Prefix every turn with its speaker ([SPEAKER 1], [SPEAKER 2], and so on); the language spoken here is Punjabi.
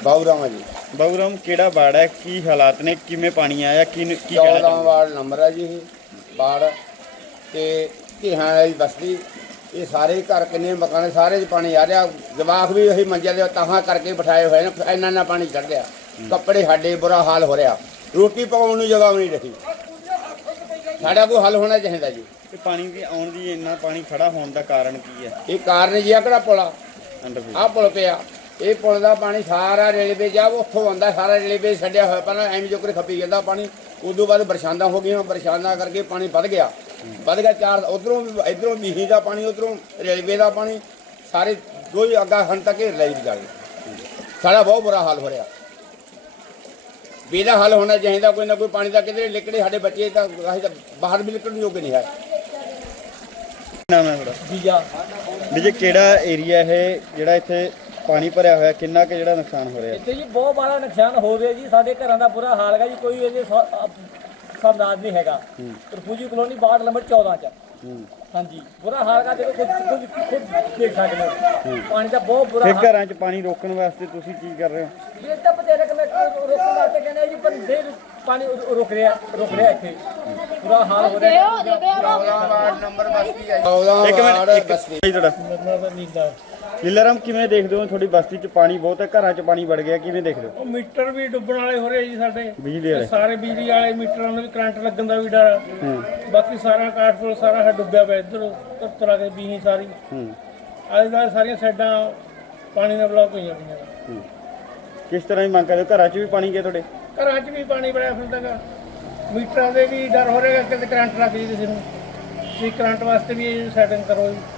[SPEAKER 1] ਬਾਊਰਾਮ ਜੀ।
[SPEAKER 2] ਬਾਊਰਾਮ ਕਿਹੜਾ ਵਾਰਡ ਹੈ, ਕੀ ਹਾਲਾਤ ਨੇ, ਕਿਵੇਂ ਪਾਣੀ ਆਇਆ, ਕੀ ਕੀ ਕਹਿਣਾ
[SPEAKER 1] 14
[SPEAKER 2] ਚਾਹੁੰਦੇ?
[SPEAKER 1] ਵਾਰਡ ਨੰਬਰ ਹੈ ਜੀ ਇਹ ਵਾਰਡ ਤੇ ਢੇਹਾਂ ਵਾਲੀ ਬਸਤੀ। ਇਹ ਸਾਰੇ ਘਰ ਕਿੰਨੇ ਮਕਾਨ ਸਾਰੇ 'ਚ ਪਾਣੀ ਆ ਰਿਹਾ। ਜਵਾਕ ਵੀ ਉਹੀ ਮੰਜੇ ਦੇ ਤਾਹਾਂ ਕਰਕੇ ਬਿਠਾਏ ਹੋਏ ਨੇ, ਇੰਨਾ ਪਾਣੀ ਚੜ ਗਿਆ। ਕੱਪੜੇ ਸਾਡੇ ਬੁਰਾ ਹਾਲ ਹੋ ਰਿਹਾ, ਰੋਟੀ ਪਕਾਉਣ ਨੂੰ ਜਗ੍ਹਾ ਵੀ ਨਹੀਂ ਰਹੀ। ਸਾਡਾ ਕੋਈ ਹੱਲ ਹੋਣਾ ਚਾਹੀਦਾ ਜੀ।
[SPEAKER 2] ਤੇ ਪਾਣੀ ਦੀ ਆਉਣ ਦੀ ਇੰਨਾ ਪਾਣੀ ਖੜਾ ਹੋਣ ਦਾ ਕਾਰਨ ਕੀ ਹੈ?
[SPEAKER 1] ਇਹ ਕਾਰਨ ਜੀ ਆ ਕਿਹੜਾ ਪੁਲ ਆ,
[SPEAKER 2] ਅੰਡਰਬ੍ਰਿਜ
[SPEAKER 1] ਆਹ ਪੁਲ ਪਿਆ। ਇਹ ਪੁਲ ਦਾ ਪਾਣੀ ਸਾਰਾ ਰੇਲਵੇ ਜਾ ਉੱਥੋਂ ਆਉਂਦਾ, ਸਾਰਾ ਰੇਲਵੇ ਛੱਡਿਆ ਹੋਇਆ। ਪਹਿਲਾਂ ਐਵੇਂ ਜੋਕਰ ਖੱਪੀ ਜਾਂਦਾ ਪਾਣੀ, ਉਦੋਂ ਬਾਅਦ ਬਰਸਾਤਾਂ ਹੋ ਗਈਆਂ। ਬਰਸਾਤਾਂ ਕਰਕੇ ਪਾਣੀ ਵੱਧ ਗਿਆ ਚਾਰ ਉਧਰੋਂ ਵੀ ਇਧਰੋਂ ਮੀਂਹ ਦਾ ਪਾਣੀ, ਉਧਰੋਂ ਰੇਲਵੇ ਦਾ ਪਾਣੀ, ਸਾਰੇ ਦੋ ਹੀ ਅੱਗਾ ਹਨ ਤੱਕ ਲੈ ਜਾ ਕੇ। ਸਾਡਾ ਬਹੁਤ ਬੁਰਾ ਹਾਲ ਹੋ ਰਿਹਾ। ਇਹਦਾ ਹੱਲ ਹੋਣਾ ਚਾਹੀਦਾ ਕੋਈ ਨਾ ਕੋਈ। ਪਾਣੀ ਦਾ ਕਿਧਰੇ ਲਿਕੜੇ, ਸਾਡੇ ਬੱਚੇ ਤਾਂ ਬਾਹਰ ਵੀ ਨਿਕਲਣ ਯੋਗ ਨਹੀਂ ਹੈ।
[SPEAKER 2] ਨਾਮ ਹੈ ਤੁਹਾਡਾ?
[SPEAKER 3] ਜੀਜਾ
[SPEAKER 2] ਵਿਜੇ, ਕਿਹੜਾ ਏਰੀਆ ਇਹ ਜਿਹੜਾ ਇੱਥੇ ਪਾਣੀ ਭਰਿਆ ਹੋਇਆ, ਕਿੰਨਾ ਕੁ ਜਿਹੜਾ ਨੁਕਸਾਨ ਹੋ ਰਿਹਾ?
[SPEAKER 3] ਇੱਥੇ ਜੀ ਬਹੁਤ ਬੜਾ ਨੁਕਸਾਨ ਹੋ ਰਿਹਾ ਜੀ। ਸਾਡੇ ਘਰਾਂ ਦਾ ਬੁਰਾ ਹਾਲ ਹੈਗਾ ਜੀ। ਕੋਈ ਇਹਦੇ ਸਰਦਾਰ ਨਹੀਂ ਹੈਗਾ। ਰਫੂਜੀ ਕਲੋਨੀ ਵਾਰਡ ਨੰਬਰ 14 ਚ। ਹਾਂਜੀ, ਬੁਰਾ ਹਾਲ ਹੈਗਾ। ਦੇਖੋ ਖੁਦ ਦੇਖ ਸਕਦੇ ਹੋ, ਪਾਣੀ ਦਾ ਬਹੁਤ ਬੁਰਾ
[SPEAKER 2] ਫਿਰ
[SPEAKER 3] ਹਾਲ।
[SPEAKER 2] ਘਰਾਂ 'ਚ ਪਾਣੀ ਰੋਕਣ ਵਾਸਤੇ ਤੁਸੀਂ ਕੀ ਕਰ ਰਹੇ ਹੋ?
[SPEAKER 3] ਇਹ ਤਾਂ ਬਤੇਰੇ ਕਿ ਮੈਂ ਰੋਕਣ ਵਾਸਤੇ ਕਹਿੰਦੇ ਜੀ, ਪਰ ਦੇ ਪਾਣੀ ਰੁਕ ਰਿਹਾ ਇੱਥੇ। ਬੁਰਾ ਹਾਲ ਹੋ ਰਿਹਾ।
[SPEAKER 1] 14 ਵਾਰਡ ਨੰਬਰ ਬਸਤੀ ਹੈ।
[SPEAKER 2] ਇੱਕ ਮਿੰਟ
[SPEAKER 1] ਬਸਤੀ
[SPEAKER 2] ਜੀ ਤੁਹਾਡਾ? ਲੀਲਾਰਾਮ, ਕਿਵੇਂ ਦੇਖਦੇ ਹੋ ਤੁਹਾਡੀ ਬਸਤੀ 'ਚ ਪਾਣੀ ਬਹੁਤ ਹੈ, ਘਰਾਂ 'ਚ ਪਾਣੀ ਵੜ ਗਿਆ, ਕਿਵੇਂ ਦੇਖਦੇ ਹੋ?
[SPEAKER 4] ਉਹ ਮੀਟਰ ਵੀ ਡੁੱਬਣ ਵਾਲੇ ਹੋ ਰਹੇ ਜੀ ਸਾਡੇ।
[SPEAKER 2] ਬਿਜਲੀ ਵਾਲੇ
[SPEAKER 4] ਸਾਰੇ ਬਿਜਲੀ ਵਾਲੇ ਮੀਟਰਾਂ ਨੂੰ ਵੀ ਕਰੰਟ ਲੱਗਣ ਦਾ ਵੀ ਡਰ। ਬਾਕੀ ਸਾਰਾ ਕਾਠਪੁਰ ਸਾਰਾ ਡੁੱਬਿਆ ਪਿਆ। ਇੱਧਰ ਤੁਰਾ ਕੇ ਬੀਹੀ ਸਾਰੀ ਆਲੇ ਦੁਆਲੇ ਸਾਰੀਆਂ ਸਾਈਡਾਂ ਪਾਣੀ ਨਾਲ ਬਲੌਕ ਹੋਈਆਂ ਪਈਆਂ।
[SPEAKER 2] ਕਿਸ ਤਰ੍ਹਾਂ ਦੀ ਮੰਗ ਕਰਦੇ ਹੋ? ਘਰਾਂ 'ਚ ਵੀ ਪਾਣੀ ਗਿਆ ਤੁਹਾਡੇ?
[SPEAKER 4] ਘਰਾਂ 'ਚ ਵੀ ਪਾਣੀ ਬੜਿਆ ਫਿਰਦਾ ਗਾ। ਮੀਟਰਾਂ ਦੇ ਵੀ ਡਰ ਹੋ ਰਿਹਾ ਕਿ ਕਰੰਟ ਲੱਗ ਜੇ ਕਿਸੇ ਨੂੰ। ਤੁਸੀਂ ਕਰੰਟ ਵਾਸਤੇ ਵੀ ਸੈਟਿੰਗ ਕਰੋ ਜੀ।